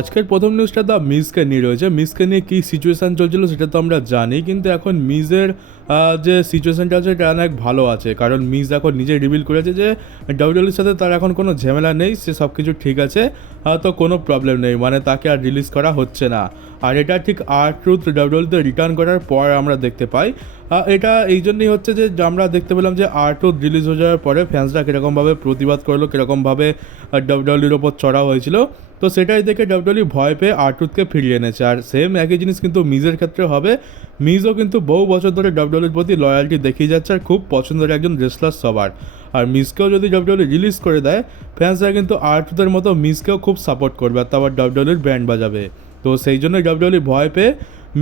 আজকের প্রথম নিউজটা দ্য মিজকে নিয়ে রয়েছে। মিজকে নিয়ে কী সিচুয়েশান চলছিল সেটা তো আমরা জানি, কিন্তু এখন মিজের যে সিচুয়েশানটা আছে এটা অনেক ভালো আছে, কারণ মিজ এখন নিজে রিভিল করেছে যে ডাব্লিউডব্লিউর সাথে তার এখন কোনো ঝামেলা নেই, সে সব কিছু ঠিক আছে, তো কোনো প্রবলেম নেই, মানে তাকে আর রিলিজ করা হচ্ছে না। আর এটা ঠিক R-Truth ডাব্লিউডব্লিউতে রিটার্ন করার পর আমরা দেখতে পাই। এটা এই জন্যই হচ্ছে যে আমরা দেখতে পেলাম যে R-Truth রিলিজ হয়ে যাওয়ার পরে ফ্যান্সরা কীরকমভাবে প্রতিবাদ করলো, কীরকমভাবে ডাব্লিউডব্লিউর ওপর চড়া হয়েছিল, তো সেটাই দেখে ডাব্লিউডব্লিউ ভয় পেয়ে R-Truthকে ফিরিয়ে এনেছে। আর সেম একই জিনিস কিন্তু মিজের ক্ষেত্রে হবে। মিজও কিন্তু বহু বছর ধরে ডাব্লিউডব্লিউর প্রতি লয়্যালটি দেখিয়ে যাচ্ছে আর খুব পছন্দের একজন রেসলার সবার। আর মিজকেও যদি ডাব্লিউডব্লিউ রিলিজ করে দেয়, ফ্যান্সরা কিন্তু R-Truthের মতো মিজকেও খুব সাপোর্ট করবে আর তারপর ডাব্লিউডব্লিউর ব্র্যান্ড বাজাবে। তো সেই জন্যই ডাব্লিউডব্লিউ ভয় পেয়ে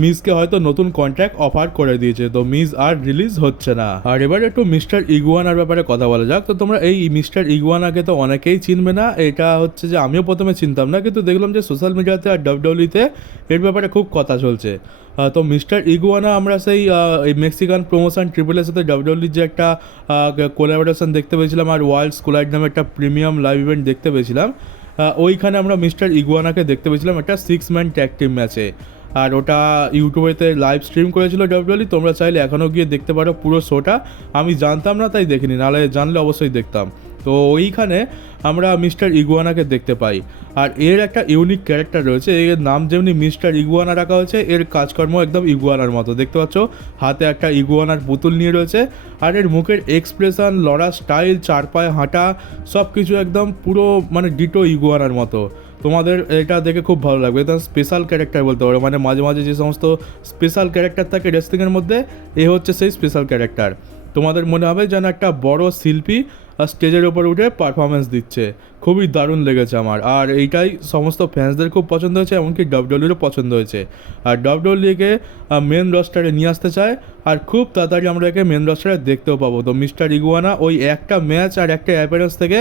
মিজকে হয়তো নতুন কন্ট্রাক্ট অফার করে দিয়েছে, তো মিজ আর রিলিজ হচ্ছে না। আর এবার একটু মিস্টার ইগুয়ানার ব্যাপারে কথা বলা যাক। তো তোমরা এই মিস্টার ইগুয়ানাকে তো অনেকেই চিনবে না, এটা হচ্ছে যে আমিও প্রথমে চিনতাম না, কিন্তু দেখলাম যে সোশ্যাল মিডিয়াতে আর ডাব্লিউডব্লিউতে এর ব্যাপারে খুব কথা চলছে। তো মিস্টার ইগুয়ানা আমরা সেই মেক্সিকান প্রমোশন ট্রিপলের সাথে ডাব্লিউডব্লিউর যে একটা কোলাবোরেশন দেখতে পেয়েছিলাম আর ওয়ার্ল্ডস কোলাইড নামে একটা প্রিমিয়াম লাইভ ইভেন্ট দেখতে পেয়েছিলাম, ওইখানে আমরা মিস্টার ইগুয়ানাকে দেখতে পেয়েছিলাম একটা 6-ম্যান ট্যাগ টিম ম্যাচে। আর ওটা ইউটিউবেতে লাইভ স্ট্রিম করেছিল ডাব্লিউডব্লিউ, তোমরা চাইলে এখনও গিয়ে দেখতে পারো পুরো শোটা। আমি জানতাম না তাই দেখিনি, নাহলে জানলে অবশ্যই দেখতাম। তো ওইখানে আমরা মিস্টার ইগুয়ানাকে দেখতে পাই। আর এর একটা ইউনিক ক্যারেক্টার রয়েছে, এর নাম যেমনি মিস্টার ইগুয়ানা রাখা হয়েছে, এর কাজকর্ম একদম ইগুয়ানার মতো। দেখতে পাচ্ছ হাতে একটা ইগুয়ানার পুতুল নিয়ে রয়েছে, আর এর মুখের এক্সপ্রেশন, লড়ার স্টাইল, চার পায়ে হাঁটা, সব কিছু একদম পুরো মানে ডিটো ইগুয়ানার মতো। তোমাদের এটা দেখে খুব ভালো লাগবে, এটা স্পেশাল ক্যারেক্টার বলতে পারো, মানে মাঝে মাঝে যে সমস্ত স্পেশাল ক্যারেক্টার থাকে রেসলিংয়ের মধ্যে, এ হচ্ছে সেই স্পেশাল ক্যারেক্টার। তোমাদের মনে হবে যেন একটা বড় শিল্পী স্টেজের ওপর উঠে পারফরমেন্স দিচ্ছে। খুবই দারুণ লেগেছে আমার, আর এইটাই সমস্ত ফ্যান্সদের খুব পছন্দ হয়েছে, এমনকি ডাব্লিউডব্লিউরও পছন্দ হয়েছে। আর ডাব্লিউডব্লিউকে মেন রস্টারে নিয়ে আসতে চায়, আর খুব তাড়াতাড়ি আমরা একে মেন রস্টারে দেখতেও পাবো। তো মিস্টার ইগুয়ানা ওই একটা ম্যাচ আর একটা অ্যাপিয়ারেন্স থেকে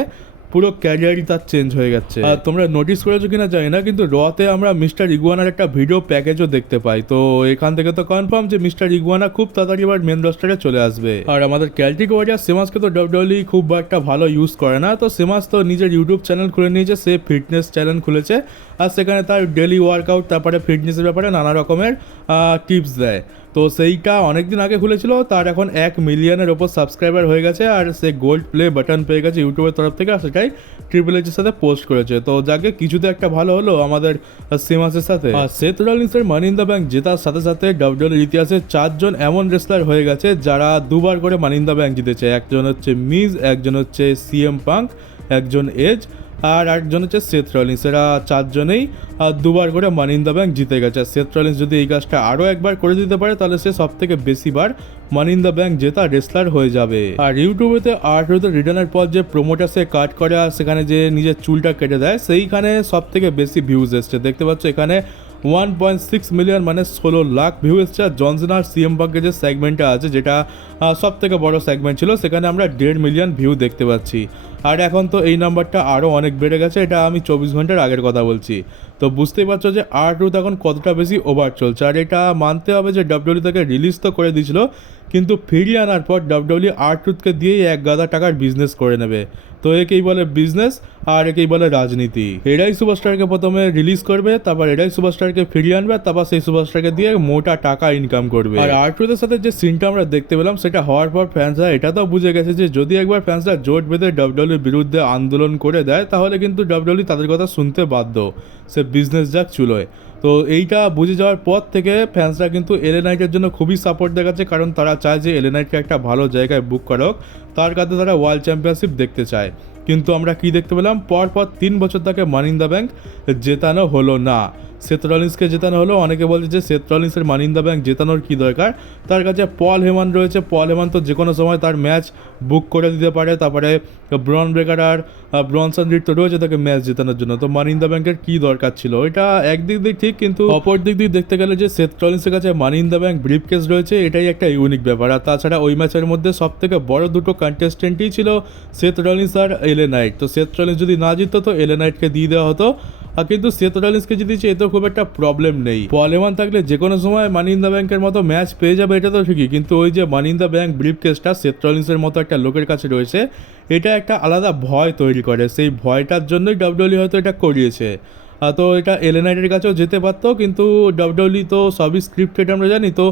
পুরো ক্যারিয়ারই তার চেঞ্জ হয়ে গেছে। আর তোমরা নোটিস করেছো কিনা জানি না, কিন্তু রতে আমরা মিস্টার ইগুয়ানার একটা ভিডিও প্যাকেজও দেখতে পাই। তো এখান থেকে তো কনফার্ম যে মিস্টার ইগুয়ানা খুব তাড়াতাড়ি এবার মেন রস্টারে চলে আসবে। আর আমাদের ক্যালটিক ওয়ারিয়ার সেমাসকে তো ডাব্লিউডব্লিউ খুব একটা ভালো ইউজ করে না, তো সেমাস তো নিজের ইউটিউব চ্যানেল খুলে নিয়েছে, সে ফিটনেস চ্যানেল খুলেছে, আর সেখানে তার ডেলি ওয়ার্কআউট তারপরে ফিটনেসের ব্যাপারে নানা রকমের টিপস দেয়। তো সেইটা অনেক দিন আগে খুলেছিল, তার এখন 1 মিলিয়নের ওপর সাবস্ক্রাইবার হয়ে গেছে, আর সে গোল্ড প্লে বাটন পেয়ে গেছে ইউটিউবের তরফ থেকে, আর সেটাই ট্রিপল এইচের সাথে পোস্ট করেছে। তো যাকে কিছুতে একটা ভালো হলো আমাদের সেমাসের সাথে। আর সেথ রলিন্সের মানি ইন দ্য ব্যাংক জেতার সাথে সাথে ডাব্লিউডব্লিউর ইতিহাসে 4 জন এমন রেসলার হয়ে গেছে যারা দুবার করে মানি ইন দ্য ব্যাংক জিতেছে। একজন হচ্ছে মিজ, একজন হচ্ছে সিএম পাঙ্ক, একজন এজ, আর একজন হচ্ছে সেথ রলিন্স। এরা 4 জনেই দুবার করে মানি ইন দ্য ব্যাংক জিতে গেছে। সেথ রলিন্স যদি এই কাজটা আরও একবার করে দিতে পারে, তাহলে সে সব থেকে বেশিবার মানি ইন দ্য ব্যাংক জেতা রেসলার হয়ে যাবে। আর ইউটিউবেতে R-Truth রিটার্নের পর যে প্রোমোটা সে কাট করে আর সেখানে যে নিজের চুলটা কেটে দেয়, সেইখানে সব থেকে বেশি ভিউজ এসছে। দেখতে পাচ্ছ এখানে 1.6 মিলিয়ন মানে 16 লাখ ভিউ এসছে। আর জনসন আর সিএম পাঙ্কের যে সেগমেন্টটা আছে, যেটা সব থেকে বড় সেগমেন্ট ছিল, সেখানে আমরা 1.5 মিলিয়ন ভিউ দেখতে পাচ্ছি। আর এখন তো এই নাম্বারটা আরও অনেক বেড়ে গেছে, এটা আমি 24 ঘন্টার আগের কথা বলছি। তো বুঝতেই পারছো যে R-Truth এখন কতটা বেশি ওভার চলছে। আর এটা মানতে হবে যে ডাব্লিউডব্লিউ তাকে রিলিজ তো করে দিয়েছিল, কিন্তু ফিরিয়ে আনার পর ডাব্লিউডব্লিউ R-Truthকে দিয়েই 1 গাদা টাকার বিজনেস করে নেবে। তো একেই বলে বিজনেস, আর একেই বলে রাজনীতি। এরাই সুপারস্টারকে প্রথমে রিলিজ করবে, তারপর এরাই সুপারস্টারকে ফিরিয়ে আনবে, তারপর সেই সুপারস্টারকে দিয়ে মোটা টাকা ইনকাম করবে। আর R-Truthের সাথে যে সিনটা আমরা দেখতে পেলাম, সেটা হওয়ার পর ফ্যান্সরা এটা তো বুঝে গেছে যে যদি একবার ফ্যান্সরা জোট বেঁধে ডাব্লিউডব্লিউর বিরুদ্ধে আন্দোলন করে দেয়, তাহলে কিন্তু ডাব্লিউডব্লিউ তাদের কথা শুনতে বাধ্য, সে বিজনেস যাক চুলোয়। তো এইটা বুঝে যাওয়ার পর থেকে ফ্যান্সরা কিন্তু এলএ নাইটের জন্য খুবই সাপোর্ট দেখাচ্ছে, কারণ তারা চায় যে এলএ নাইটকে একটা ভালো জায়গায় বুক করা হোক, তার কাছে তারা ওয়ার্ল্ড চ্যাম্পিয়নশিপ দেখতে চায়। কিন্তু আমরা কি দেখতে পেলাম, পরপর 3 বছর তাকে মানি ইন দ্য ব্যাংক জেতানো হলো না। সেথ রলিন্সকে জেতানো হলো। অনেকে বলছে যে সেথ রলিন্সের মানি ইন দ্য ব্যাংক জেতানোর কী দরকার, তার কাছে পল হেমান রয়েছে। পল হেমান তো যে কোনো সময় তার ম্যাচ বুক করে দিতে পারে। তারপরে ব্রন ব্রেকার আর ব্রনসন রিড তো রয়েছে তাকে ম্যাচ জেতানোর জন্য। তো মানি ইন দ্য ব্যাংকের কী দরকার ছিল, এটা একদিক দিয়ে ঠিক, কিন্তু অপর দিক দিয়ে দেখতে গেলে যে সেথ রলিন্সের কাছে money in the bank briefcase রয়েছে, এটাই একটা ইউনিক ব্যাপার। আর তাছাড়া ওই ম্যাচের মধ্যে সব থেকে বড় দুটো কন্টেস্টেন্টই ছিল সেথ রলিন্স আর এলএ নাইট। তো সেথ রলিন্স যদি না জিততো তো এলএ নাইটকে দিয়ে দেওয়া হতো, কিন্তু সেথ রলিন্সকে জিতেছে, এতে খুব একটা প্রবলেম নেই। পল হেমান থাকলে যে কোনো সময় মানি ইন দ্য ব্যাংকের মতো ম্যাচ পেয়ে যাবে, এটা তো ঠিকই, কিন্তু ওই যে মানি ইন দ্য ব্যাংক ব্রিফ কেসটা সেথ রলিন্সের মতো একটা লোকের কাছে রয়েছে, এটা একটা আলাদা ভয় তৈরি করে। সেই ভয়টার জন্যই ডাব্লিউডব্লিউ হয়তো এটা করিয়েছে। তো এটা এলএ নাইটের কাছেও যেতে পারতো, কিন্তু ডাব্লিউডাব্লিউ তো সবই স্ক্রিপ্টেড আমরা জানি, তো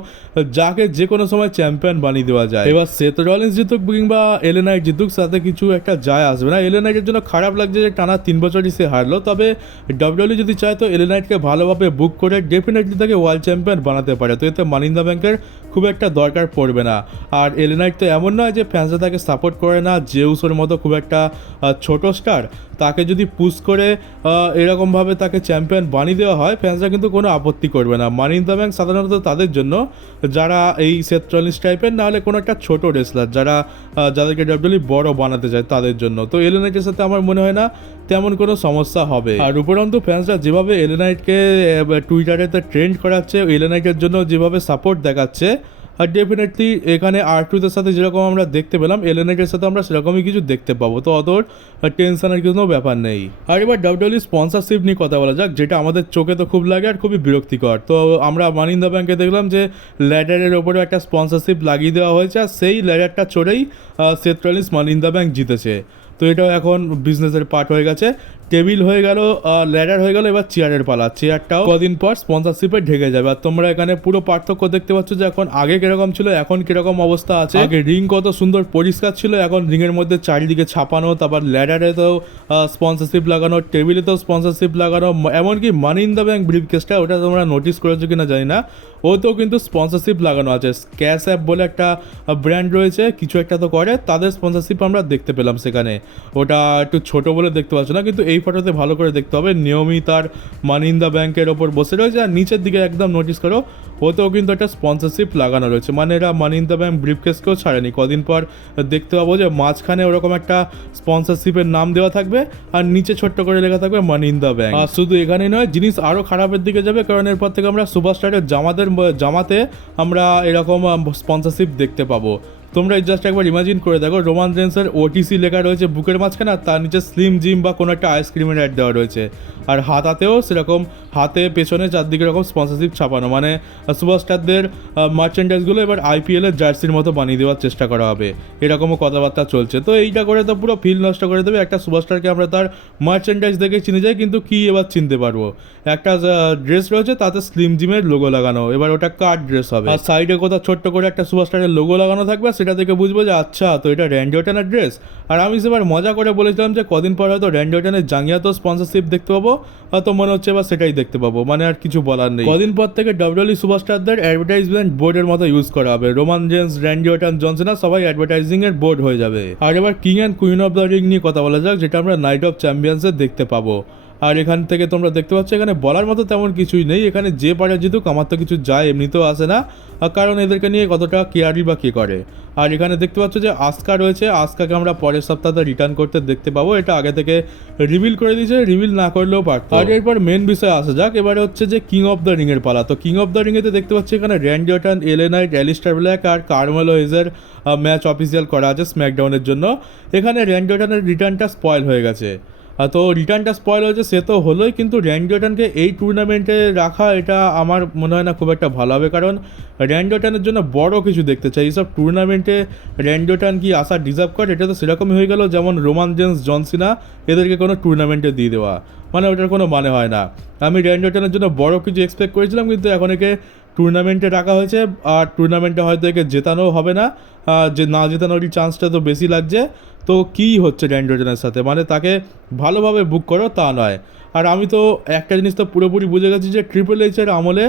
যাকে যে কোনো সময় চ্যাম্পিয়ন বানিয়ে দেওয়া যায়। এবার সেথ রলিন্স জিতুক কিংবা এলএ নাইট জিতুক তাতে কিছু একটা যায় আসবে না। এলএ নাইটের জন্য খারাপ লাগছে যে টানা 3 বছরই সে হারলো, তবে ডাব্লিউডাব্লিউ যদি চায় তো এলএ নাইটকে ভালোভাবে বুক করে ডেফিনেটলি তাকে ওয়ার্ল্ড চ্যাম্পিয়ন বানাতে পারে, তো এতে মানি ইন দ্য ব্যাংকের খুব একটা দরকার পড়বে না। আর এলএ নাইট তো এমন নয় যে ফ্যান্সরা তাকে সাপোর্ট করে না, জেউসের মতো খুব একটা ছোট স্টার, তাকে যদি পুশ করে এরকমভাবে তাকে চ্যাম্পিয়ন বানিয়ে দেওয়া হয় ফ্যান্সরা কিন্তু কোনো আপত্তি করবে না। মানি ইন দ্য ব্যাংক সাধারণত তাদের জন্য যারা এই সেথ রলিন্স টাইপের, নাহলে কোনো একটা ছোট রেসলার যাদেরকে ডাব্লিউডাব্লিউ বড় বানাতে চায় তাদের জন্য। তো এলএ নাইটের সাথে আমার মনে হয় না তেমন কোনো সমস্যা হবে। আর উপরন্তু ফ্যান্সরা যেভাবে এলএ নাইটকে টুইটারেতে ট্রেন্ড করাচ্ছে, এলএ নাইটের জন্য যেভাবে সাপোর্ট দেখাচ্ছে, আর ডেফিনেটলি এখানে R-Truth সাথে যেরকম আমরা দেখতে পেলাম এলএ নাইটের সাথে আমরা সেরকমই কিছু দেখতে পাবো, তো অত টেনশনের কোনো ব্যাপার নেই। আর এবার ডাব্লিউডাব্লিউ স্পন্সরশিপ নিয়ে কথা বলা যাক, যেটা আমাদের চোখে তো খুব লাগে আর খুবই বিরক্তিকর। তো আমরা মানি ইন দ্য ব্যাংকে দেখলাম যে ল্যাডারের ওপরে একটা স্পন্সরশিপ লাগিয়ে দেওয়া হয়েছে, আর সেই ল্যাডারটা চড়েই Seth Rollins money in the bank জিতেছে। তো এটাও এখন বিজনেসের পার্ট হয়ে গেছে। টেবিল হয়ে গেল, ল্যাডার হয়ে গেল, এবার চেয়ারের পালা। চেয়ারটাও কদিন পর স্পন্সরশিপে ঢেকে যাবে। আর তোমরা এখানে পুরো পার্থক্য দেখতে পাচ্ছ যে এখন আগে কিরকম ছিল, এখন কিরকম অবস্থা আছে। আগে রিং কত সুন্দর পরিষ্কার ছিল, এখন রিংয়ের মধ্যে চারিদিকে ছাপানো, তারপর ল্যাডারে তো স্পন্সরশিপ লাগানো, টেবিলে তো স্পন্সরশিপ লাগানো, এমনকি মানি ইন দ্য ব্যাংক ব্রিফকেসটা, ওটা তোমরা নোটিস করেছো কিনা জানি না, ওতেও কিন্তু স্পন্সরশিপ লাগানো আছে। ক্যাশ অ্যাপ বলে একটা ব্র্যান্ড রয়েছে, কিছু একটা তো করে, তাদের স্পন্সরশিপ আমরা দেখতে পেলাম সেখানে। ওটা একটু ছোট বলে দেখতে পাচ্ছ না, কিন্তু এই ফটোতে ভালো করে দেখতে হবে। নিয়মিত তার মানি ইন দ্য ব্যাংকের ওপর বসে রয়েছে, আর নিচের দিকে একদম নোটিস করো ওতেও কিন্তু একটা স্পন্সরশিপ লাগানো রয়েছে, মানে এরা মানি ইন দ্য ব্যাংক ব্রিফকেসকেও ছাড়েনি। কদিন পর দেখতে পাবো যে মাঝখানে ওরকম একটা স্পন্সরশিপের নাম দেওয়া থাকবে, আর নিচে ছোট্ট করে লেখা থাকবে মানি ইন দ্য ব্যাংক। আর শুধু এখানেই নয়, জিনিস আরও খারাপের দিকে যাবে, কারণ এরপর থেকে আমরা সুপারস্টারের জামাতে আমরা এরকম স্পন্সরশিপ দেখতে পাবো। তোমরা জাস্ট একবার ইমাজিন করে দেখো, রোমান রেন্সের ওটিসি লেখা রয়েছে বুকের মাঝখানে, আর তার নিচে স্লিম জিম বা কোনো একটা আইসক্রিমের অ্যাড দেওয়া রয়েছে, আর হাতাতেও সেরকম হাতে পেছনে চারদিকে এরকম স্পন্সরশিপ ছাপানো, মানে সুপারস্টারদের মার্চেন্ডাইজগুলো এবার আইপিএলের জার্সির মতো বানিয়ে দেওয়ার চেষ্টা করা হবে, এরকমও কথাবার্তা চলছে। তো এইটা করে তো পুরো ফিল নষ্ট করে দেবে। একটা সুপারস্টারকে আমরা তার মার্চেন্ডাইজ দেখে চিনে যাই, কিন্তু কি এবার চিনতে পারবো? একটা ড্রেস রয়েছে তাতে স্লিম জিমের লোগো লাগানো, এবার ওটা কার ড্রেস হবে? আর সাইডে কোথাও ছোট্ট করে একটা সুপারস্টারের লোগো লাগানো থাকবে, সেটা থেকে বুঝবো যে আচ্ছা তো এটা র্যান্ডি অর্টনের ড্রেস। আর আমি সেবার মজা করে বলেছিলাম যে কদিন পর হয়তো র্যান্ডি অর্টনের জাঙ্গিয়াতেও স্পন্সরশিপ দেখতে পাবো, হয়তো মনে হচ্ছে এবার সেটাই দেখতে পাবো, মানে আর কিছু বলার নেই। কদিন পর থেকে ডাব্লিউডাব্লিউ সুপারস্টারদের অ্যাডভার্টাইজমেন্ট বোর্ডের মতো ইউজ করা হবে। রোমান রেন্স, র্যান্ডি অর্টন, জন সিনা সবাই অ্যাডভার্টাইজিং এর বোর্ড হয়ে যাবে। আর এবার king and queen of the ring নিয়ে কথা বলা যাক, যেটা আমরা নাইট অফ চ্যাম্পিয়ন্সে দেখতে পাবো। আর এখান থেকে তোমরা দেখতে পাচ্ছ এখানে বলার মতো তেমন কিছুই নেই, এখানে যে পারে জিতুক, আমার তো কিছু যায় এমনিতেও আসে না, কারণ এদেরকে নিয়ে কতটা কেয়ারই বা কে করে। আর এখানে দেখতে পাচ্ছ যে আস্কা রয়েছে, আস্কাকে আমরা পরের সপ্তাহে রিটার্ন করতে দেখতে পাবো, এটা আগে থেকে রিভিল করে দিয়েছে, রিভিল না করলেও পারতো। আর এরপর মেন বিষয়ে আসা যাক, এবারে হচ্ছে যে কিং অফ দ্য রিং এর পালা। তো কিং অফ দ্য রিং এতে দেখতে পাচ্ছি এখানে Randy Orton, LA Knight, Alistair Black আর কারমেলো হেজের ম্যাচ অফিসিয়াল করা আছে স্ম্যাকডাউনের জন্য। এখানে র্যান্ডি অর্টনের রিটার্নটা স্পয়েল হয়ে গেছে, তো রিটার্নটা স্পয়েল হয়েছে সে তো হলোই, কিন্তু র্যান্ডি অর্টনকে এই টুর্নামেন্টে রাখা এটা আমার মনে হয় না খুব একটা ভালো হবে, কারণ র্যান্ডি অর্টনের জন্য বড় কিছু দেখতে চাই। এইসব টুর্নামেন্টে র্যান্ডি অর্টন কি আসা ডিজার্ভ করে? এটা তো সেরকমই হয়ে গেল যেমন রোমান জেন্স, জন সিনা, এদেরকে কোনো টুর্নামেন্টে দিয়ে দেওয়া, মানে ওটার কোনো মানে হয় না। আমি র্যান্ডি অর্টনের জন্য বড় কিছু এক্সপেক্ট করেছিলাম, কিন্তু এখন একে টুর্নামেন্টে রাখা হয়েছে, আর টুর্নামেন্টে হয়তো একে জেতানোও হবে না, যে না জেতানোরই চান্সটা তো বেশি লাগছে। তো কী হচ্ছে র্যান্ডি অর্টনের সাথে, মানে তাকে ভালোভাবে বুক করো তা নয়। আর আমি তো একটা জিনিস তো পুরোপুরি বুঝে গেছি যে ট্রিপল এইচের আমলে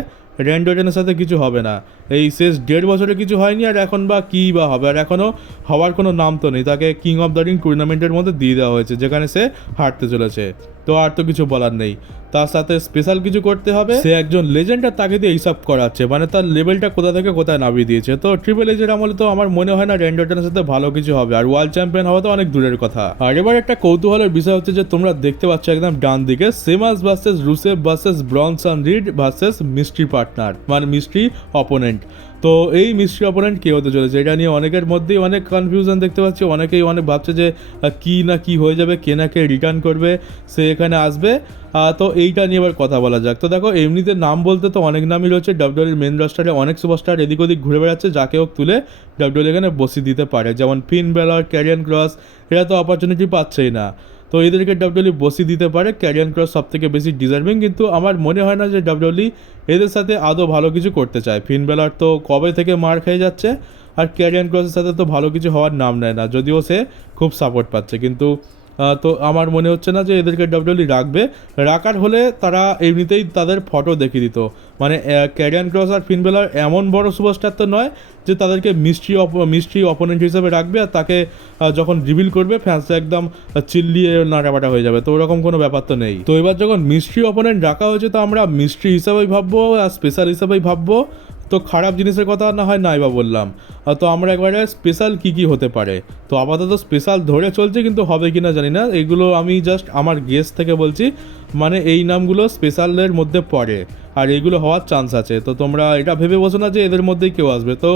র্যান্ডি অর্টনের সাথে কিছু হবে না, এই শেষ 1.5 বছরে কিছু হয়নি, আর এখন বা কী বা হবে? আর এখনও হওয়ার কোনো নাম তো নেই। তাকে কিং অফ দ্য রিং টুর্নামেন্টের মধ্যে দিয়ে দেওয়া হয়েছে, যেখানে সে হারতে চলেছে, তো আর তো কিছু বলার নেই। তার সাথে স্পেশাল কিছু করতে হবে, সে একজন লেজেন্ড, আর তাকে দিয়ে এইসব করাচ্ছে, মানে তার লেভেলটা কোথা থেকে কোথায় নামিয়ে দিয়েছে। তো ট্রিপল এইচের আমলে তো আমার মনে হয় না র্যান্ডি অর্টনের সাথে ভালো কিছু হবে, আর ওয়ার্ল্ড চ্যাম্পিয়ন হওয়া তো অনেক দূরের কথা। আর এবার একটা কৌতূহলের বিষয় হচ্ছে যে তোমরা দেখতে পাচ্ছ একদম ডান দিকে Sheamus versus Rusev versus Bronson Reed versus mystery partner, মানে মিস্ট্রি অপোনেন্ট। তো এই মিস্ট্রি অপোনেন্ট কে হতে চলেছে, এটা নিয়ে অনেকের মধ্যেই অনেক কনফিউশন দেখতে পাচ্ছি। অনেকেই অনেক ভাবছে যে কি না কি হয়ে যাবে, কে না কে রিটার্ন করবে, সে এখানে আসবে। তো এইটা নিয়ে এবার কথা বলা যাক। তো দেখো, এমনিতে নাম বলতে তো অনেক নামই রয়েছে, ডাব্লিউডাব্লিউর মেন রস্টারে অনেক সুপারস্টার এদিক ওদিক ঘুরে বেড়াচ্ছে, যাকে হোক তুলে ডাব্লিউডাব্লিউ এখানে বসিয়ে দিতে পারে, যেমন ফিন ব্যালর, ক্যারিয়ান ক্রস, এরা তো অপরচুনিটি পাচ্ছেই না। তো এদেরকে ডাব্লিউডাব্লিউ বসিয়ে দিতে পারে। ক্যারিয়ান ক্রস সব থেকে বেশি ডিজার্ভিং, কিন্তু আমার মনে হয় না যে ডাব্লিউডাব্লিউ এদের সাথে আদৌ ভালো কিছু করতে চায়। ফিন বেলার তো কবে থেকে মার খেয়ে যাচ্ছে, আর ক্যারিয়ান ক্রসের সাথে তো ভালো কিছু হওয়ার নাম নেয় না, যদিও সে খুব সাপোর্ট পাচ্ছে। কিন্তু তো আমার মনে হচ্ছে না যে এদেরকে ডাব্লিউডাব্লিউ রাখবে। রাখার হলে তারা এমনিতেই তাদের ফটো দেখিয়ে দিত। মানে ক্যারিয়ান ক্রস আর ফিন বেলার এমন বড় সুপারস্টার তো নয় যে তাদেরকে মিস্ট্রি অপোনেন্ট হিসেবে রাখবে, আর তাকে যখন রিভিল করবে ফ্যান্সরা একদম চিল্লিয়ে নাটাপাটা হয়ে যাবে। তো ওরকম কোনো ব্যাপার তো নেই। তো এবার যখন মিস্ট্রি অপোনেন্ট রাখা হয়েছে, তো আমরা মিস্ট্রি হিসাবেই ভাববো আর স্পেশাল হিসাবেই ভাববো। তো খারাপ জিনিসের কথা না হয় নাই বা বললাম। তো আমরা একবারে স্পেশাল কী হতে পারে, তো আপাতত স্পেশাল ধরে চলছে, কিন্তু হবে কি না জানি না। এগুলো আমি জাস্ট আমার গেস থেকে বলছি, মানে এই নামগুলো স্পেশালের মধ্যে পড়ে আর এইগুলো হওয়ার চান্স আছে। তো তোমরা এটা ভেবে বসো না যে এদের মধ্যেই কেউ আসবে। তো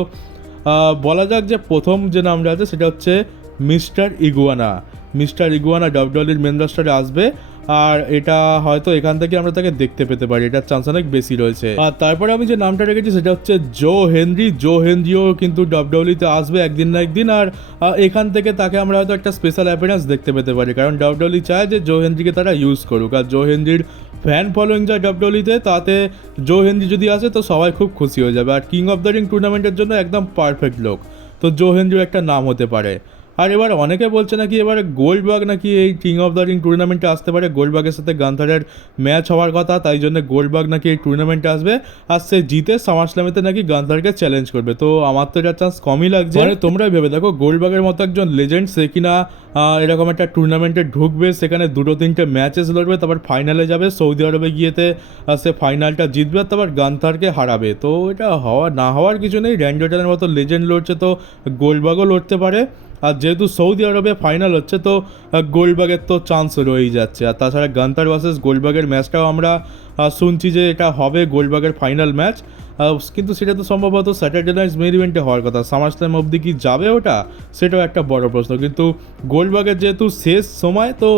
বলা যাক যে প্রথম যে নামটা আছে সেটা হচ্ছে মিস্টার ইগুয়ানা। মিস্টার ইগুয়ানা ডাব্লিউডাব্লিউর মেন রোস্টারে আসবে, আর এটা হয়তো এখান থেকে আমরা তাকে দেখতে পেতে পারি, এটার চান্স অনেক বেশি রয়েছে। আর তারপরে আমি যে নামটা রেখেছি সেটা হচ্ছে জো হেনরি। জো হেনরিও কিন্তু ডাব্লিউডাব্লিউতে আসবে একদিন না একদিন, আর এখান থেকে তাকে আমরা হয়তো একটা স্পেশাল অ্যাপিয়ারেন্স দেখতে পেতে পারি, কারণ ডাব্লিউডাব্লিউ চায় যে জো হেনরিকে তারা ইউজ করুক। আর জো হেনরির ফ্যান ফলোয়িং যায় ডাব্লিউডাব্লিউতে, তাতে জো হেনরি যদি আসে তো সবাই খুব খুশি হয়ে যাবে। আর কিং অফ দ্য রিং টুর্নামেন্টের জন্য একদম পারফেক্ট লোক, তো জো হেনরিও একটা নাম হতে পারে। আর এবার অনেকে বলছে নাকি এবার গোল্ডবার্গ নাকি এই কিং অফ দ্য রিং টুর্নামেন্টে আসতে পারে। গোল্ডবার্গের সাথে গান্থারের ম্যাচ হওয়ার কথা, তাই জন্য গোল্ডবার্গ নাকি এই টুর্নামেন্টে আসবে, আর সে জিতে সামারস্ল্যামেতে নাকি গান্থারকে চ্যালেঞ্জ করবে। তো আমার তো এটার চান্স কমই লাগছে। মানে তোমরাই ভেবে দেখো, গোল্ডবার্গের মতো একজন লেজেন্ড, সে কিনা এরকম একটা টুর্নামেন্টে ঢুকবে, সেখানে 2-3টে ম্যাচেস লড়বে, তারপর ফাইনালে যাবে, সৌদি আরবে গিয়েতে সে ফাইনালটা জিতবে, তারপর গান্থারকে হারাবে। তো এটা না হওয়ার কিছু নেই। র্যান্ডি অর্টনের মতো লেজেন্ড লড়ছে, তো গোল্ডবার্গও লড়তে পারে। আর যেহেতু সৌদি আরবে ফাইনাল হচ্ছে, তো গোল্ডবার্গের তো চান্স রয়েই যাচ্ছে। আর তাছাড়া গান্থার ভার্সেস গোল্ডবার্গের ম্যাচটাও আমরা শুনছি যে এটা হবে গোল্ডবার্গের ফাইনাল ম্যাচ, কিন্তু সেটা তো সম্ভবত স্যাটারডে নাইট মেইন ইভেন্টে হওয়ার কথা। সামারস্ল্যাম অবধি কি যাবে ওটা, সেটাও একটা বড় প্রশ্ন। কিন্তু গোল্ডবার্গের যেহেতু শেষ সময়, তো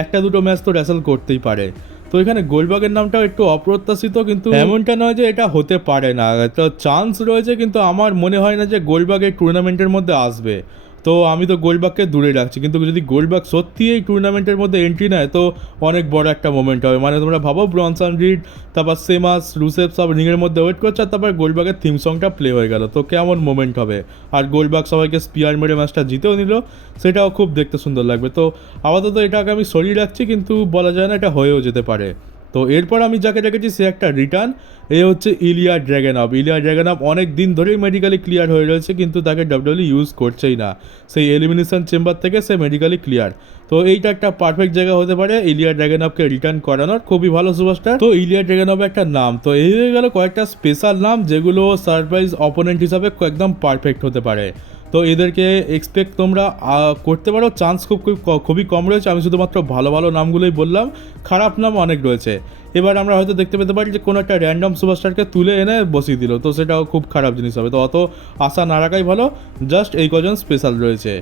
1-2 ম্যাচ তো রেসেল করতেই পারে। তো এখানে গোল্ডবার্গের নামটাও একটু অপ্রত্যাশিত, কিন্তু এমনটা নয় যে এটা হতে পারে না, তো চান্স রয়েছে। কিন্তু আমার মনে হয় না যে গোল্ডবার্গ এই টুর্নামেন্টের মধ্যে আসবে। তো আমি তো গোল্ডবার্গকে দূরে রাখছি, কিন্তু যদি গোল্ডবার্গ সত্যি এই টুর্নামেন্টের মধ্যে এন্ট্রি নেয়, তো অনেক বড় একটা মোমেন্ট হবে। মানে তোমরা ভাবো, ব্রনসন রিড, তারপর সেমাস, রুসেফ সব রিংয়ের মধ্যে ওয়েট করছে, আর তারপর গোল্ডবার্গের থিম সংটা প্লে হয়ে গেল, তো কেমন মোমেন্ট হবে। আর গোল্ডবার্গ সবাইকে স্পিয়ার মেরে ম্যাচটা জিতেও নিল, সেটাও খুব দেখতে সুন্দর লাগবে। তো আপাতত এটাকে আমি সরিয়ে রাখছি, কিন্তু বলা যায় না এটা হয়েও যেতে পারে। তো এরপর আমি যাকে রেখেছি সে একটা রিটার্ন, এ হচ্ছে ইলিয়া ড্র্যাগনভ। ইলিয়া ড্র্যাগনভ অনেক দিন ধরেই মেডিকেলি ক্লিয়ার হয়ে রয়েছে, কিন্তু তাকে ডাব্লিউডাব্লিউ ইউজ করছেই না। সেই এলিমিনেশন চেম্বার থেকে সে মেডিকেলি ক্লিয়ার, তো এইটা একটা পারফেক্ট জায়গা হতে পারে ইলিয়া ড্র্যাগনভকে রিটার্ন করানোর। খুবই ভালো সুপারস্টার, তো ইলিয়া ড্র্যাগনভ একটা নাম। তো এই হয়ে গেল কয়েকটা স্পেশাল নাম, যেগুলো সারপ্রাইজ অপোনেন্ট হিসাবে একদম পারফেক্ট হতে পারে। তো এদেরকে এক্সপেক্ট তোমরা করতে পারো, চান্স খুবই কম রয়েছে। আমি শুধুমাত্র ভালো ভালো নামগুলোই বললাম, খারাপ নাম অনেক রয়েছে। এবার আমরা হয়তো দেখতে পেতে পারি যে কোনো একটা র্যান্ডম সুপারস্টারকে তুলে এনে বসিয়ে দিল, তো সেটাও খুব খারাপ জিনিস হবে। তো অত আশা না রাখাই ভালো, জাস্ট এই কজন স্পেশাল রয়েছে।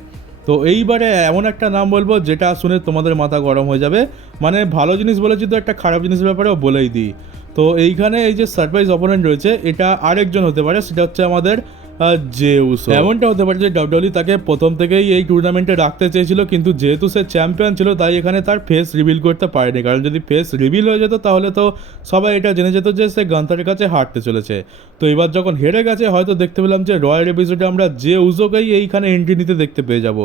তো এইবারে এমন একটা নাম বলবো যেটা শুনে তোমাদের মাথা গরম হয়ে যাবে। মানে ভালো জিনিস বলেছি, তো একটা খারাপ জিনিসের ব্যাপারেও বলেই দিই। তো এইখানে এই যে সারপ্রাইজ অপোনেন্ট রয়েছে, এটা আরেকজন হতে পারে, সেটা হচ্ছে আমাদের জে উসো। এমনটা হতে পারে যে ডাব্লিউডাব্লিউ তাকে প্রথম থেকেই এই টুর্নামেন্টে রাখতে চেয়েছিল, কিন্তু যেহেতু সে চ্যাম্পিয়ন ছিল, তাই এখানে তার ফেস রিভিল করতে পারেনি। কারণ যদি ফেস রিভিল হয়ে যেত, তাহলে তো সবাই এটা জেনে যেত যে সে গান্থারের কাছে হারতে চলেছে। তো এবার যখন হেরে গেছে, হয়তো দেখতে পেলাম যে রয়্যাল এপিসোডে আমরা জে উসোকেই এইখানে এন্ট্রি নিতে দেখতে পেয়ে যাব,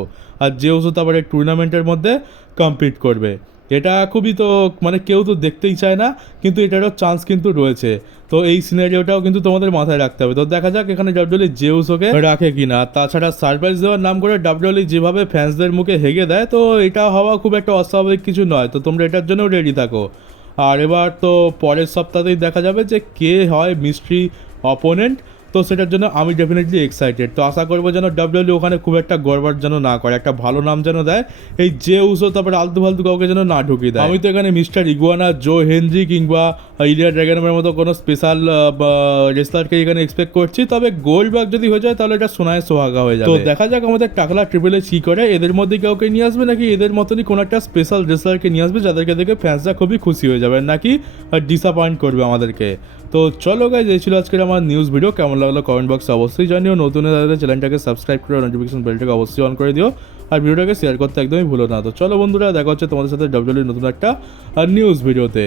আর জে উসো তারপরে টুর্নামেন্টের মধ্যে কম্পিট করবে। এটা খুবই তো মানে কেউ তো দেখতেই চায় না, কিন্তু এটারও চান্স কিন্তু রয়েছে। তো এই সিনারিওটাও কিন্তু তোমাদের মাথায় রাখতে হবে। তো দেখা যাক এখানে ডাব্লিউডাব্লিউ জে উসোকে রাখে কিনা। তাছাড়া সারপ্রাইজ দেওয়ার নাম করে ডাব্লিউডাব্লিউ যেভাবে ফ্যান্সদের মুখে হেগে দেয়, তো এটা হওয়া খুব একটা অস্বাভাবিক কিছু নয়। তো তোমরা এটার জন্যও রেডি থাকো। আর এবার তো পরের সপ্তাহতেই দেখা যাবে যে কে হয় মিস্ট্রি অপোনেন্ট। তো সেটার জন্য আমি ডেফিনেটলি এক্সাইটেড। তো আশা করবো যেন ডাব্লিউডাব্লিউ ওখানে খুব একটা গড়বড় যেন না করে, একটা ভালো নাম যেন দেয়। এই জে উসো তারপরে আলতু ফালতু কাউকে যেন না ঢুকিয়ে দেয়। আমি তো এখানে মিস্টার ইগুয়ানা, জো হেনরি কিংবা ইলিয়া ড্র্যাগনভের মতো কোনো স্পেশাল রেসলারকে এখানে এক্সপেক্ট করছি। তবে গোল্ডবার্গ যদি হয়ে যায়, তাহলে এটা সোনায় সোহাগা হয়ে যাবে। তো দেখা যাক আমাদের টাকলা ট্রিপল এইচ কী করে, এদের মধ্যে কাউকে নিয়ে আসবে নাকি এদের মতনই কোনো একটা স্পেশাল রেসলারকে নিয়ে আসবে, যাদেরকে দেখে ফ্যান্সরা খুবই খুশি হয়ে যাবে, নাকি ডিসঅ্যাপয়েন্ট করবে আমাদেরকে। তো চলো গাইজ, এই ছিল আজকের আমার নিউজ ভিডিও। কেমন লাগলো কমেন্ট বক্সে অবশ্যই জানিও। নতুন চ্যানেলটাকে সাবস্ক্রাইব করে নোটিফিকেশন বেলটাকে অবশ্যই অন করে দিও। আর ভিডিওটাকে শেয়ার করতে একদমই ভুলো না। তো চলো বন্ধুরা, দেখা হচ্ছে তোমাদের সাথে WWE নতুন একটা নিউজ ভিডিওতে।